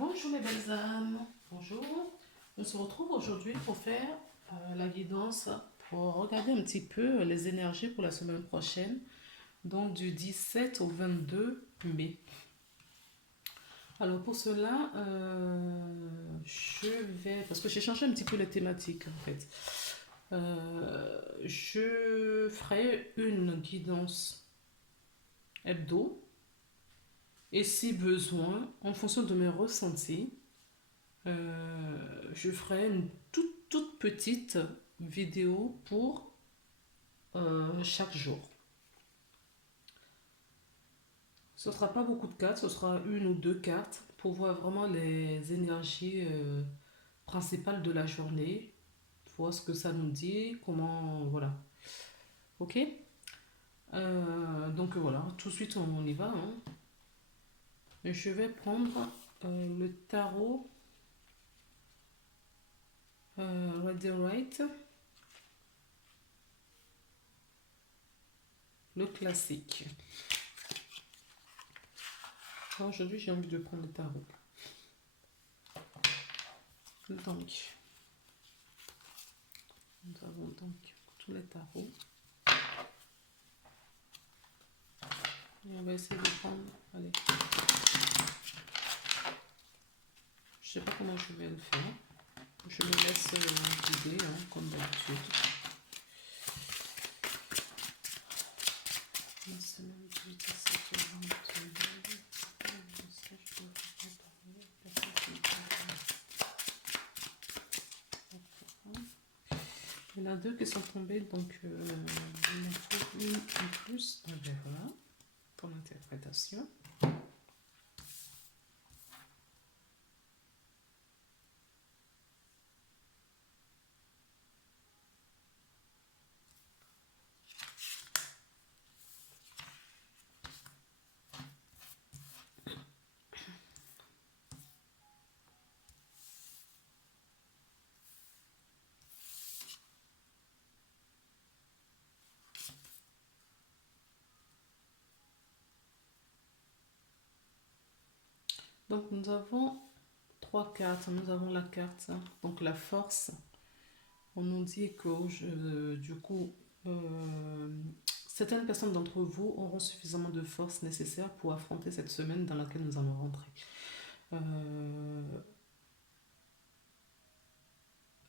Bonjour mes belles âmes, bonjour. On se retrouve aujourd'hui pour faire la guidance, pour regarder un petit peu les énergies pour la semaine prochaine, donc du 17 au 22 mai. Alors pour cela, je vais, parce que j'ai changé un petit peu les thématiques en fait, je ferai une guidance hebdo et si besoin, en fonction de mes ressentis, je ferai une toute petite vidéo pour chaque jour. Ce ne sera pas beaucoup de cartes, ce sera une ou deux cartes pour voir vraiment les énergies principales de la journée, voir ce que ça nous dit, comment, voilà. Ok. Donc voilà, tout de suite on y va, hein. Je vais prendre le tarot Rider-Waite, le classique. Aujourd'hui, j'ai envie de prendre le tarot. Donc, nous avons donc tous les tarots. Et on va essayer de prendre. Allez. Je sais pas comment je vais le faire. Je me laisse guider, hein, comme d'habitude. La semaine du 17 au 22. Il y en a deux qui sont tombés, donc il en faut une en plus. On verra pour l'interprétation. Donc nous avons trois cartes. Nous avons la carte, donc la force. On nous dit que du coup, certaines personnes d'entre vous auront suffisamment de force nécessaire pour affronter cette semaine dans laquelle nous allons rentrer.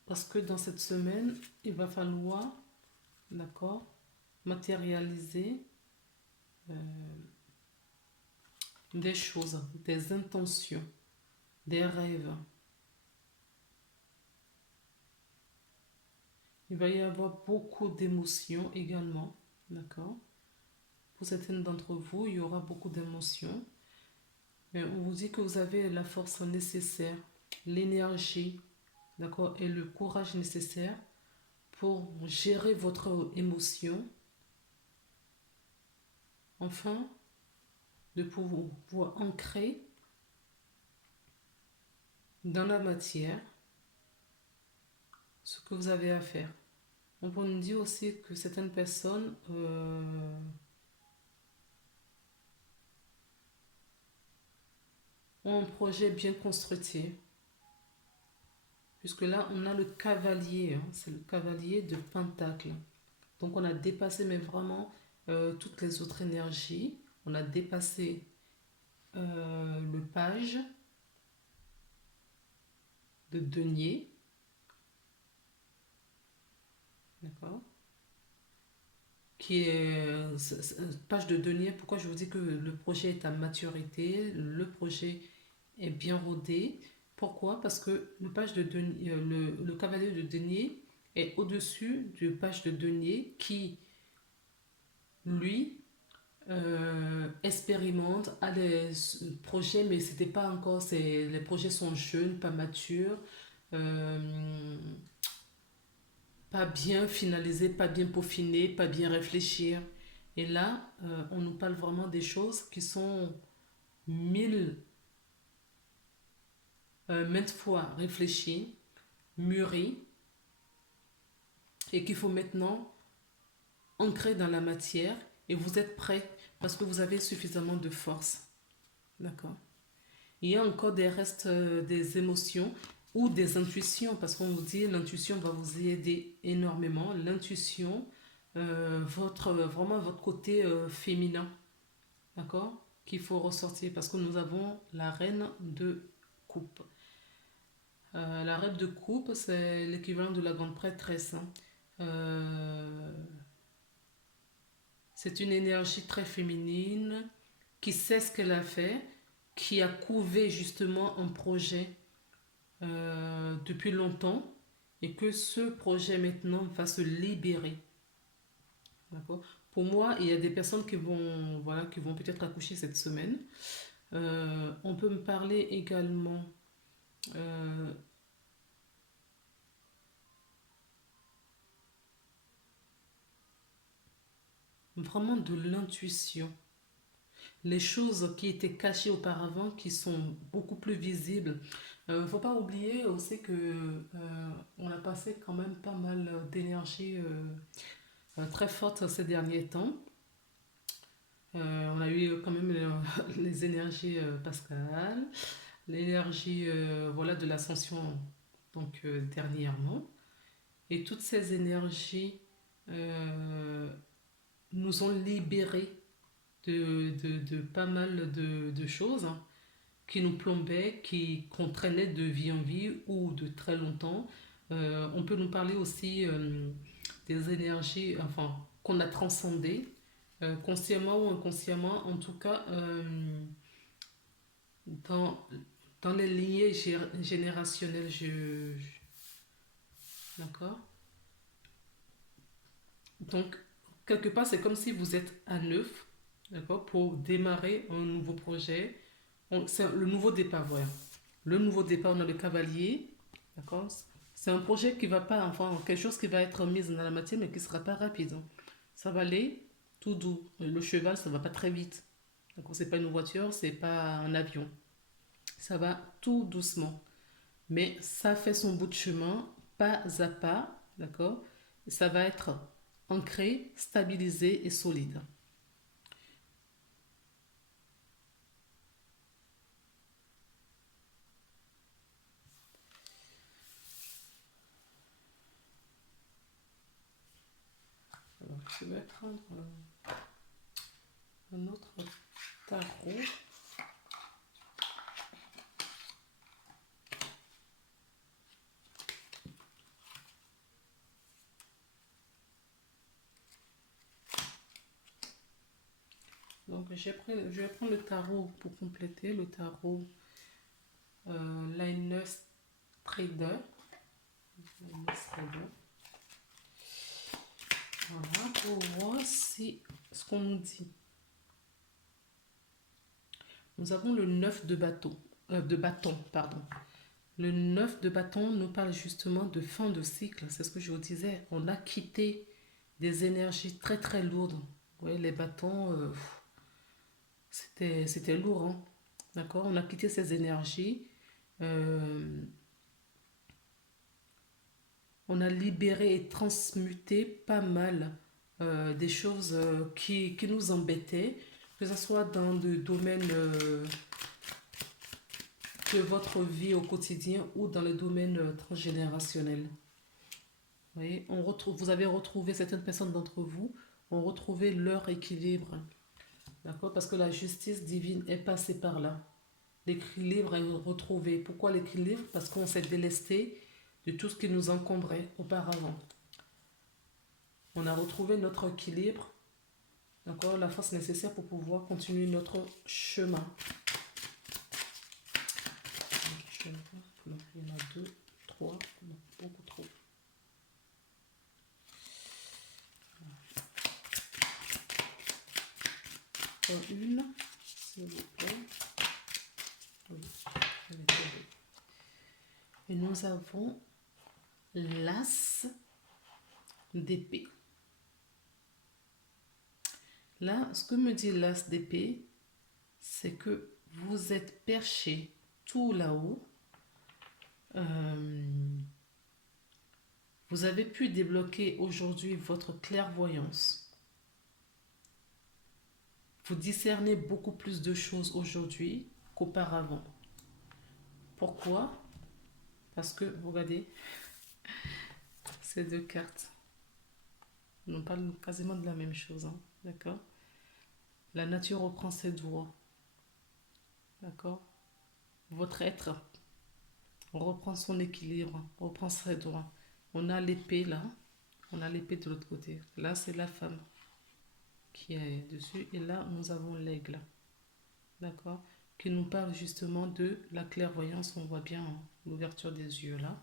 Parce que dans cette semaine, il va falloir, d'accord, matérialiser des choses, des intentions, des rêves. Il va y avoir beaucoup d'émotions également, d'accord. Pour certaines d'entre vous, il y aura beaucoup d'émotions. Mais on vous dit que vous avez la force nécessaire, l'énergie, d'accord, et le courage nécessaire pour gérer votre émotion, enfin, de pouvoir ancrer dans la matière ce que vous avez à faire. On peut nous dire aussi que certaines personnes ont un projet bien constructif. Puisque là, on a le cavalier, hein, c'est le cavalier de Pentacle. Donc on a dépassé, mais vraiment, toutes les autres énergies. On a dépassé le page de denier. D'accord, qui est page de denier. Pourquoi je vous dis que le projet est à maturité, le projet est bien rodé. Pourquoi? Parce que le page de denier, le cavalier de denier est au-dessus du page de denier qui, lui, expérimente, a des projets, mais c'était pas encore, les projets sont jeunes, pas matures, euh, pas bien finalisé, pas bien peaufiné, pas bien réfléchir. Et là, on nous parle vraiment des choses qui sont maintes fois réfléchies, mûries, et qu'il faut maintenant ancrer dans la matière. Et vous êtes prêt parce que vous avez suffisamment de force. D'accord. Il y a encore des restes des émotions ou des intuitions, parce qu'on vous dit l'intuition va vous aider énormément. L'intuition, vraiment votre côté féminin, d'accord? Qu'il faut ressortir, parce que nous avons la reine de coupe. La reine de coupe, c'est l'équivalent de la grande prêtresse, hein. Euh, c'est une énergie très féminine qui sait ce qu'elle a fait, qui a couvé justement un projet depuis longtemps et que ce projet maintenant va se libérer. D'accord. Pour moi, il y a des personnes qui vont, voilà, qui vont peut-être accoucher cette semaine. On peut me parler également euh, vraiment de l'intuition. Les choses qui étaient cachées auparavant, qui sont beaucoup plus visibles. Il ne faut pas oublier aussi que on a passé quand même pas mal d'énergie très forte ces derniers temps. On a eu quand même les énergies pascales, l'énergie voilà, de l'ascension donc dernièrement. Et toutes ces énergies euh, nous ont libérés de pas mal de choses, hein, qui nous plombaient, qu'on traînait de vie en vie ou de très longtemps. On peut nous parler aussi des énergies enfin, qu'on a transcendées, consciemment ou inconsciemment, en tout cas dans, dans les lignées générationnelles. D'accord. Donc, quelque part, c'est comme si vous êtes à neuf, d'accord, pour démarrer un nouveau projet. C'est le nouveau départ, voilà. Le nouveau départ, on a le cavalier, d'accord. C'est un projet qui va pas, enfin, quelque chose qui va être mis dans la matière, mais qui sera pas rapide, hein. Ça va aller tout doux. Le cheval, ça va pas très vite. D'accord, c'est pas une voiture, c'est pas un avion. Ça va tout doucement. Mais ça fait son bout de chemin, pas à pas, d'accord. Ça va être ancré, stabilisé et solide. Alors, je vais prendre un autre tarot. Donc, je vais prendre le tarot pour compléter, le tarot Linus Trader. Linus Trader. Voilà, pour voir si ce qu'on nous dit. Nous avons le 9 de bâton, pardon. Le 9 de bâton nous parle justement de fin de cycle. C'est ce que je vous disais. On a quitté des énergies très très lourdes. Vous voyez, les bâtons, c'était lourd, hein. D'accord. On a quitté ces énergies. Euh, on a libéré et transmuté pas mal des choses qui nous embêtaient, que ce soit dans le domaine de votre vie au quotidien ou dans le domaine transgénérationnel. Vous voyez, vous avez retrouvé, certaines personnes d'entre vous ont retrouvé leur équilibre. D'accord. Parce que la justice divine est passée par là. L'équilibre est retrouvé. Pourquoi l'équilibre? Parce qu'on s'est délesté de tout ce qui nous encombrait auparavant. On a retrouvé notre équilibre, d'accord, la force nécessaire pour pouvoir continuer notre chemin. Je vais voir, il y en a deux, trois, non, beaucoup trop. Une, s'il vous plaît. Oui, et nous avons l'as d'épée. Là, ce que me dit l'as d'épée, c'est que vous êtes perché tout là-haut. Vous avez pu débloquer aujourd'hui votre clairvoyance. Vous discernez beaucoup plus de choses aujourd'hui qu'auparavant. Pourquoi? Parce que, regardez, ces deux cartes, on parle quasiment de la même chose, hein, d'accord? La nature reprend ses droits, d'accord? Votre être reprend son équilibre, reprend ses droits. On a l'épée là, on a l'épée de l'autre côté. Là, c'est la femme qui est dessus. Et là, nous avons l'aigle, d'accord? Qui nous parle justement de la clairvoyance. On voit bien hein, l'ouverture des yeux là.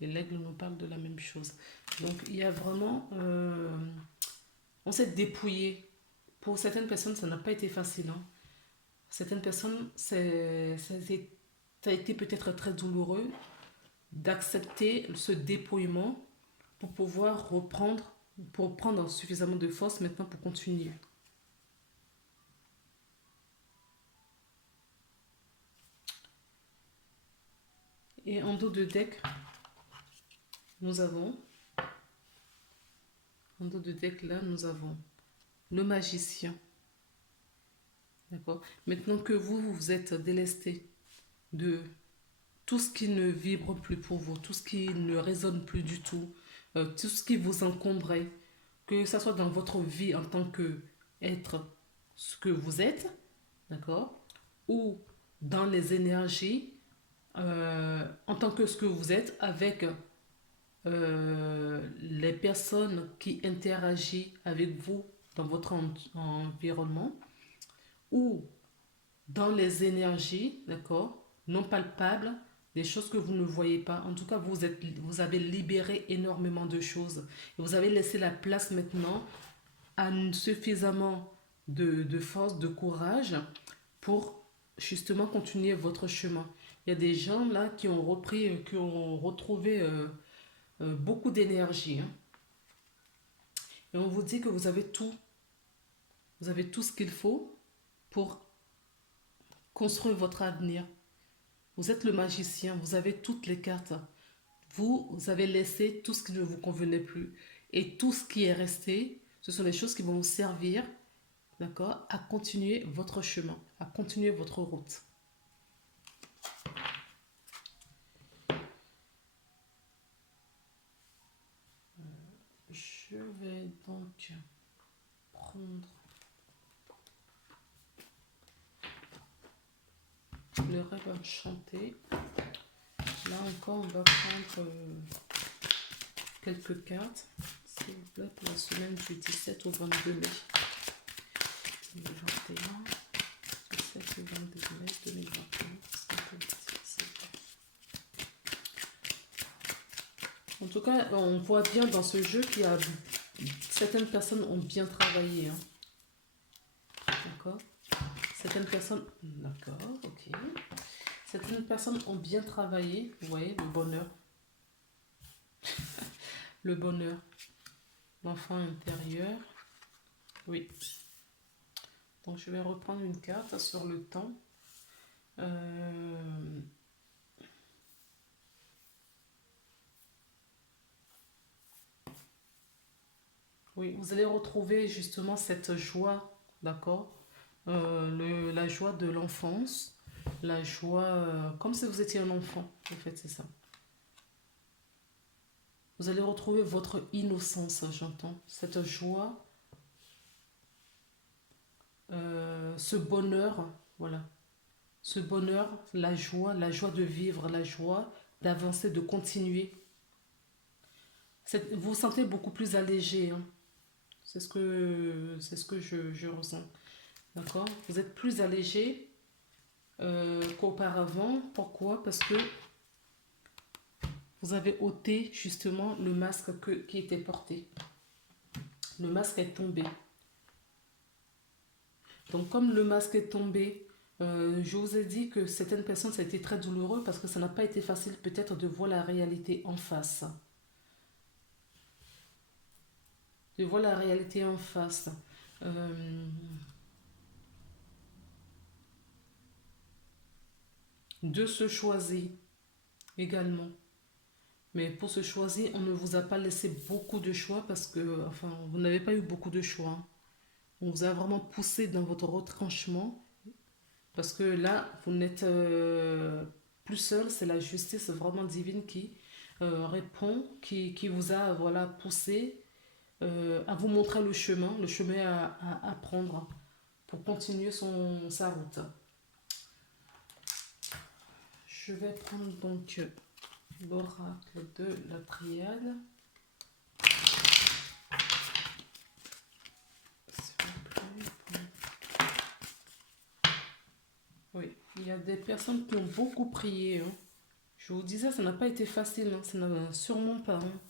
Et l'aigle nous parle de la même chose. Donc, il y a vraiment... on s'est dépouillé. Pour certaines personnes, ça n'a pas été facile. Hein. Certaines personnes, ça a été peut-être très douloureux d'accepter ce dépouillement pour pouvoir reprendre, pour prendre suffisamment de force maintenant pour continuer. Et en dos de deck, nous avons, en dos de deck là, nous avons le magicien. D'accord? Maintenant que vous vous êtes délesté de tout ce qui ne vibre plus pour vous, tout ce qui ne résonne plus du tout, tout ce qui vous encombrait, que ce soit dans votre vie en tant que être ce que vous êtes, d'accord, ou dans les énergies en tant que ce que vous êtes avec les personnes qui interagissent avec vous dans votre environnement, ou dans les énergies, d'accord, non palpables, des choses que vous ne voyez pas. En tout cas, vous avez libéré énormément de choses. Et vous avez laissé la place maintenant à suffisamment de force, de courage pour justement continuer votre chemin. Il y a des gens là qui ont repris, qui ont retrouvé beaucoup d'énergie. Hein. Et on vous dit que vous avez tout. Vous avez tout ce qu'il faut pour construire votre avenir. Vous êtes le magicien, vous avez toutes les cartes. Vous avez laissé tout ce qui ne vous convenait plus. Et tout ce qui est resté, ce sont les choses qui vont vous servir, d'accord, à continuer votre chemin, à continuer votre route. Je vais donc prendre le rêve enchanté. Là encore, on va prendre quelques cartes, s'il vous plaît, pour la semaine du 17 au 22 mai 2021. 17 au 22 mai 2021. En tout cas, on voit bien dans ce jeu qu'il y a certaines personnes ont bien travaillé. Hein. D'accord? Certaines personnes... D'accord, ok. Certaines personnes ont bien travaillé. Vous voyez, le bonheur. Le bonheur. L'enfant intérieur. Oui. Donc, je vais reprendre une carte sur le temps. Oui, vous allez retrouver justement cette joie, d'accord? La joie de l'enfance, la joie, comme si vous étiez un enfant, en fait, c'est ça. Vous allez retrouver votre innocence, j'entends, cette joie, ce bonheur, voilà. Ce bonheur, la joie de vivre, la joie d'avancer, de continuer. Vous vous sentez beaucoup plus allégé, hein. C'est ce que je ressens. D'accord? Vous êtes plus allégé qu'auparavant. Pourquoi? Parce que vous avez ôté justement le masque qui était porté. Le masque est tombé. Donc comme le masque est tombé, je vous ai dit que certaines personnes, ça a été très douloureux parce que ça n'a pas été facile peut-être de voir la réalité en face. De voir la réalité en face. De se choisir également. Mais pour se choisir, on ne vous a pas laissé beaucoup de choix parce que, enfin, vous n'avez pas eu beaucoup de choix. On vous a vraiment poussé dans votre retranchement parce que là, vous n'êtes plus seul, c'est la justice vraiment divine qui répond, qui vous a voilà, poussé à vous montrer le chemin à prendre pour continuer sa route. Je vais prendre donc l'oracle de la triade. Oui, il y a des personnes qui ont beaucoup prié. Hein. Je vous disais, ça n'a pas été facile. Hein. Ça n'a sûrement pas. Hein.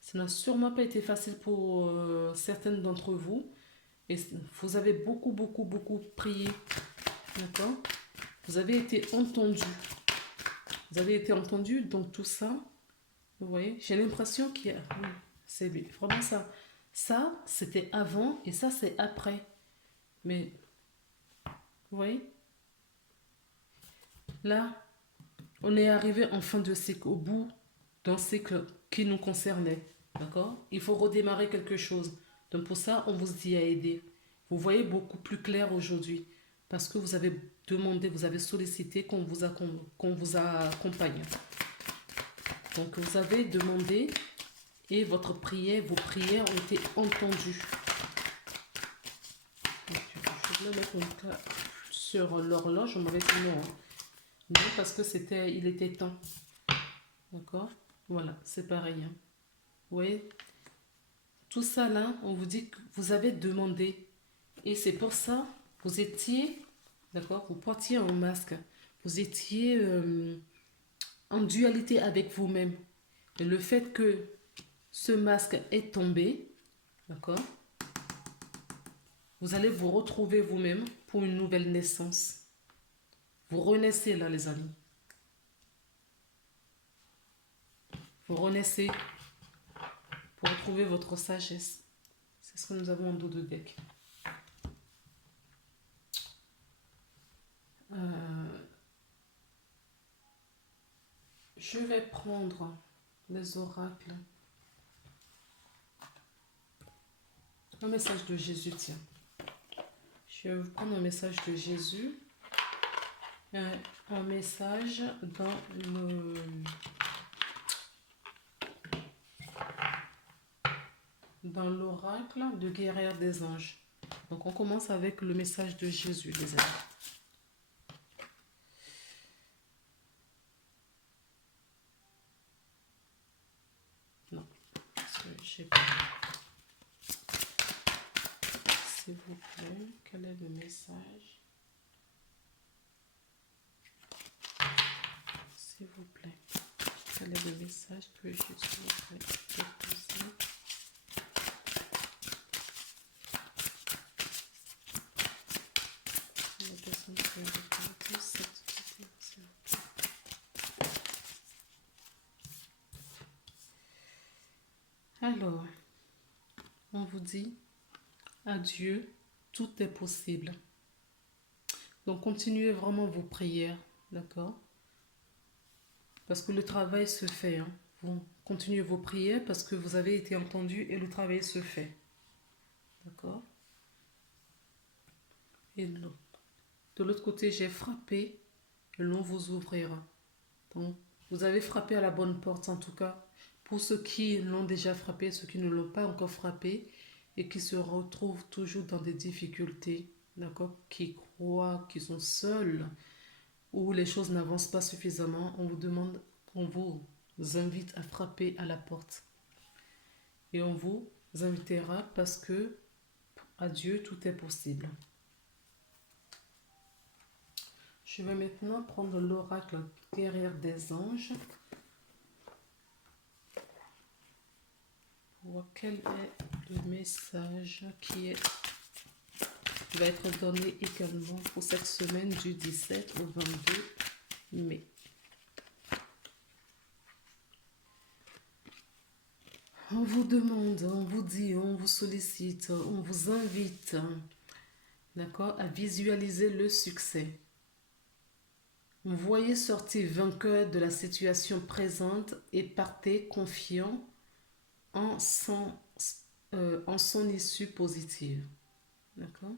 Ça n'a sûrement pas été facile pour certaines d'entre vous. Et vous avez beaucoup, beaucoup, beaucoup prié. D'accord? Vous avez été entendu. Vous avez été entendu, donc tout ça, vous voyez, j'ai l'impression qu'il y a... Oui, c'est lui, vraiment ça. Ça, c'était avant et ça, c'est après. Mais, vous voyez, là, on est arrivé en fin de cycle, au bout d'un cycle qui nous concernait. D'accord? Il faut redémarrer quelque chose. Donc pour ça, on vous y a aidé. Vous voyez beaucoup plus clair aujourd'hui. Parce que vous avez demandé, vous avez sollicité qu'on vous accompagne. Donc vous avez demandé et vos prières ont été entendues. Donc, je vais le mettre sur l'horloge, on m'avait dit non. Non, parce que il était temps. D'accord? Voilà, c'est pareil. Hein. Vous voyez? Tout ça là, on vous dit que vous avez demandé. Et c'est pour ça, vous étiez, d'accord? Vous portiez un masque. Vous étiez en dualité avec vous-même. Et le fait que ce masque est tombé, d'accord? Vous allez vous retrouver vous-même pour une nouvelle naissance. Vous renaissez là, les amis. Vous renaissez pour retrouver votre sagesse. C'est ce que nous avons en dos de deck. Je vais prendre les oracles. Un message de Jésus, tiens. Je vais vous prendre un message de Jésus. Un message dans l'oracle de guerrière des anges. Donc on commence avec le message de Jésus, les amis. Non, je sais pas. S'il vous plaît, quel est le message? S'il vous plaît, quel est le message que Jésus voudrait déposer? Alors, on vous dit, à Dieu, tout est possible. Donc, continuez vraiment vos prières, d'accord? Parce que le travail se fait. Hein. Vous continuez vos prières parce que vous avez été entendu et le travail se fait. D'accord? Et de l'autre côté, j'ai frappé et l'on vous ouvrira. Donc, vous avez frappé à la bonne porte en tout cas. Pour ceux qui l'ont déjà frappé, ceux qui ne l'ont pas encore frappé et qui se retrouvent toujours dans des difficultés, d'accord, qui croient qu'ils sont seuls ou les choses n'avancent pas suffisamment, on vous invite à frapper à la porte. Et on vous invitera parce que à Dieu tout est possible. Je vais maintenant prendre l'oracle guerrière des anges. Quel est le message qui va être donné également pour cette semaine du 17 au 22 mai. On vous demande, on vous dit, on vous sollicite, on vous invite, d'accord, à visualiser le succès. Vous voyez sortir vainqueur de la situation présente et partez confiant en son issue positive. D'accord?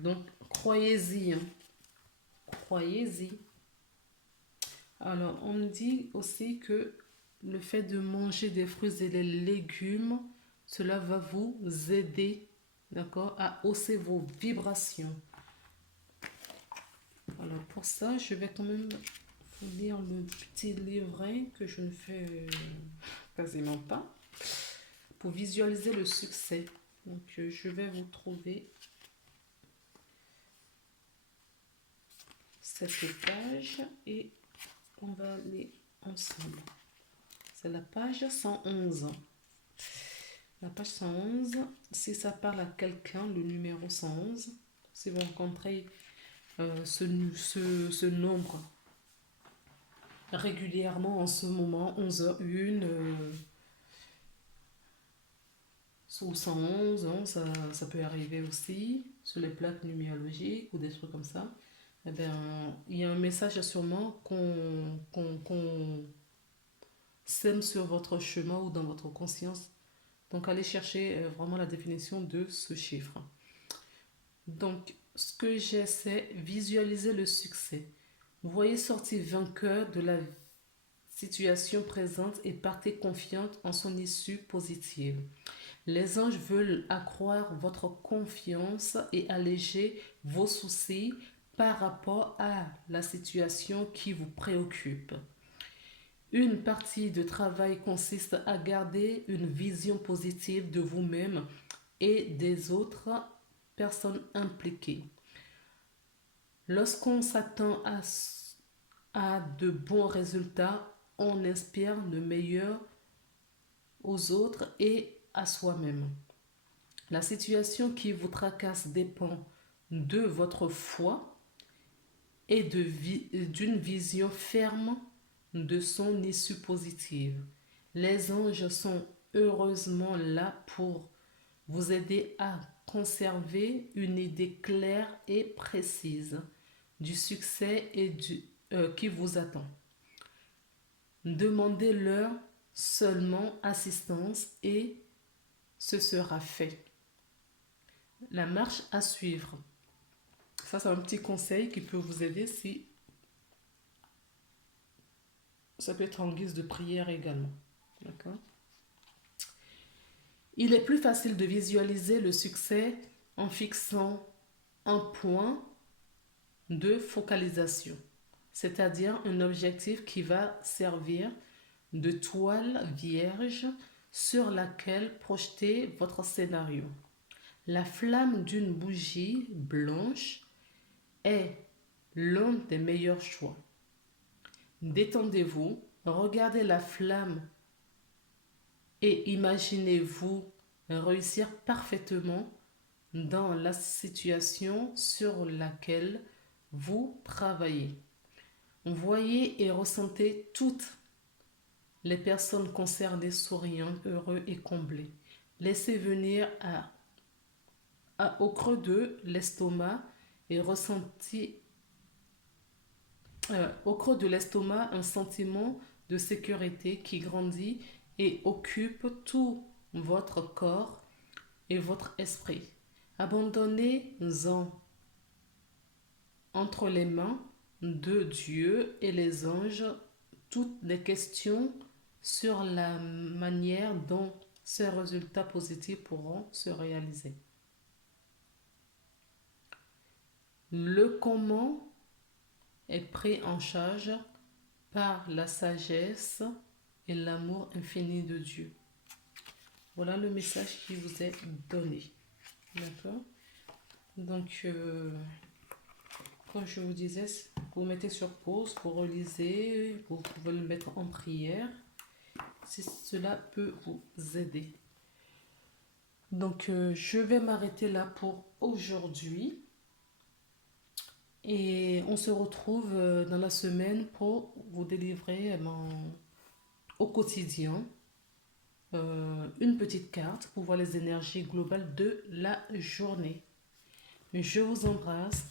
Donc, croyez-y. Hein. Croyez-y. Alors, on me dit aussi que le fait de manger des fruits et des légumes, cela va vous aider, d'accord, à hausser vos vibrations. Alors, pour ça, je vais quand même vous lire le petit livret que je ne fais quasiment pas pour visualiser le succès. Donc, je vais vous trouver cette page et on va aller ensemble. C'est la page 111. La page 111, si ça parle à quelqu'un, le numéro 111, si vous rencontrez ce nombre régulièrement en ce moment, 11h01, ou 111, hein, ça peut arriver aussi sur les plaques numérologiques ou des trucs comme ça. Eh bien, il y a un message sûrement qu'on sème sur votre chemin ou dans votre conscience. Donc, allez chercher vraiment la définition de ce chiffre. Donc, ce que j'ai, c'est visualiser le succès. Vous voyez sortir vainqueur de la situation présente et partez confiante en son issue positive. Les anges veulent accroître votre confiance et alléger vos soucis par rapport à la situation qui vous préoccupe. Une partie de travail consiste à garder une vision positive de vous-même et des autres personnes impliquées. Lorsqu'on s'attend à de bons résultats, on inspire le meilleur aux autres et à soi-même. La situation qui vous tracasse dépend de votre foi et d'une vision ferme de son issue positive. Les anges sont heureusement là pour vous aider à conserver une idée claire et précise du succès qui vous attend. Demandez-leur seulement assistance et ce sera fait. La marche à suivre. Ça, c'est un petit conseil qui peut vous aider si ça peut être en guise de prière également. D'accord? Il est plus facile de visualiser le succès en fixant un point de focalisation, c'est-à-dire un objectif qui va servir de toile vierge sur laquelle projeter votre scénario. La flamme d'une bougie blanche est l'un des meilleurs choix. Détendez-vous, regardez la flamme et imaginez-vous réussir parfaitement dans la situation sur laquelle vous travaillez. Voyez et ressentez toutes les personnes concernées souriantes, heureux et comblés. Laissez venir au creux de l'estomac et ressentez au creux de l'estomac un sentiment de sécurité qui grandit et occupe tout votre corps et votre esprit. Abandonnez-en entre les mains de Dieu et les anges toutes les questions sur la manière dont ces résultats positifs pourront se réaliser. Le comment est pris en charge par la sagesse et l'amour infini de Dieu. Voilà le message qui vous est donné. D'accord? Donc, comme je vous disais, vous mettez sur pause, vous relisez, vous pouvez le mettre en prière, si cela peut vous aider. Donc, je vais m'arrêter là pour aujourd'hui. Et on se retrouve dans la semaine pour vous délivrer au quotidien une petite carte pour voir les énergies globales de la journée. Je vous embrasse,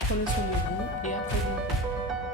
prenez soin de vous et à très bientôt.